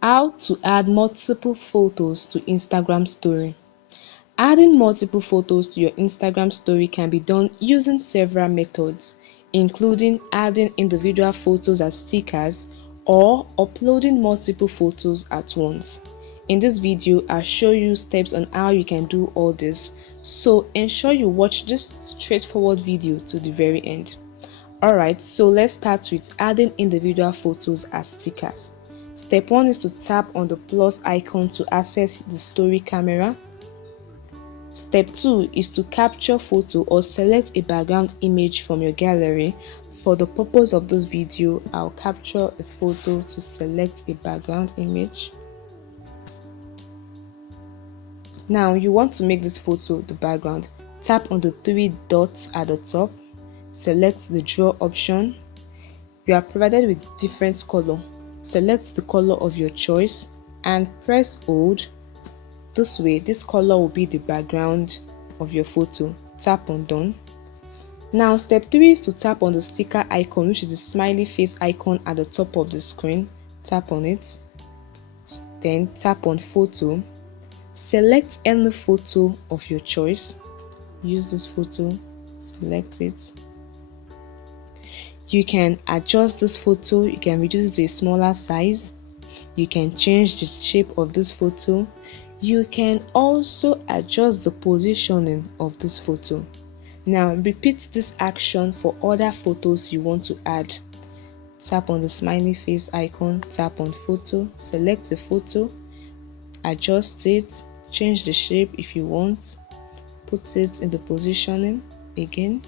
How to add multiple photos to Instagram story. Adding multiple photos to your Instagram story can be done using several methods, including adding individual photos as stickers or uploading multiple photos at once. In this video, I'll show you steps on how you can do all this, so ensure you watch this straightforward video to the very end. Alright, so let's start with adding individual photos as stickers. Step 1 is to tap on the plus icon to access the story camera. Step 2 is to capture photo or select a background image from your gallery. For the purpose of this video, I'll capture a photo to select a background image. Now you want to make this photo the background. Tap on the 3 dots at the top. Select the draw option. You are provided with different color. Select the color of your choice and press hold. This way, this color will be the background of your photo. Tap on done. Now step 3 is to tap on the sticker icon, which is the smiley face icon at the top of the screen. Tap on it. Then tap on photo. Select any photo of your choice. Use this photo. Select it. You can adjust this photo, you can reduce it to a smaller size, you can change the shape of this photo, you can also adjust the positioning of this photo. Now repeat this action for other photos you want to add. Tap on the smiley face icon, tap on photo, select the photo, adjust it, change the shape if you want, put it in the positioning again,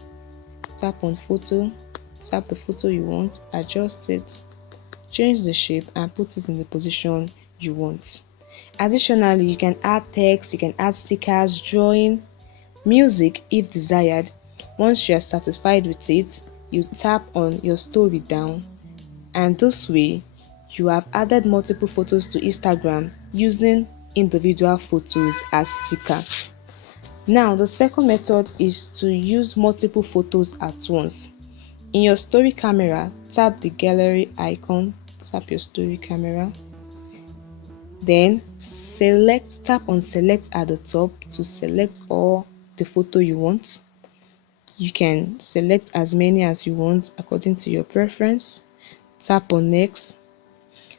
tap on photo, tap the photo you want, adjust it, change the shape and put it in the position you want. Additionally, you can add text, you can add stickers, drawing, music if desired. Once you are satisfied with it, you tap on your story down, and this way you have added multiple photos to Instagram using individual photos as sticker. Now the second method is to use multiple photos at once. In your story camera, tap the gallery icon, tap your story camera, then tap on select at the top to select all the photo you want. You can select as many as you want according to your preference. Tap on next.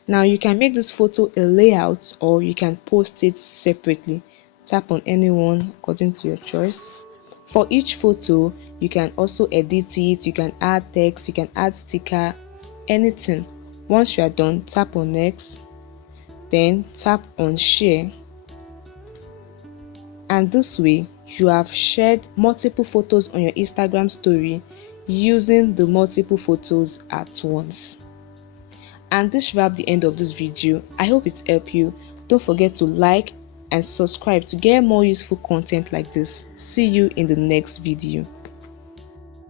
Now you can make this photo a layout or you can post it separately. Tap on any one according to your choice. For each photo, you can also edit it, you can add text, you can add sticker, anything. Once you are done, tap on next, then tap on share. And this way, you have shared multiple photos on your Instagram story using the multiple photos at once. And this wraps the end of this video. I hope it helped you. Don't forget to like and subscribe to get more useful content like this. See you in the next video.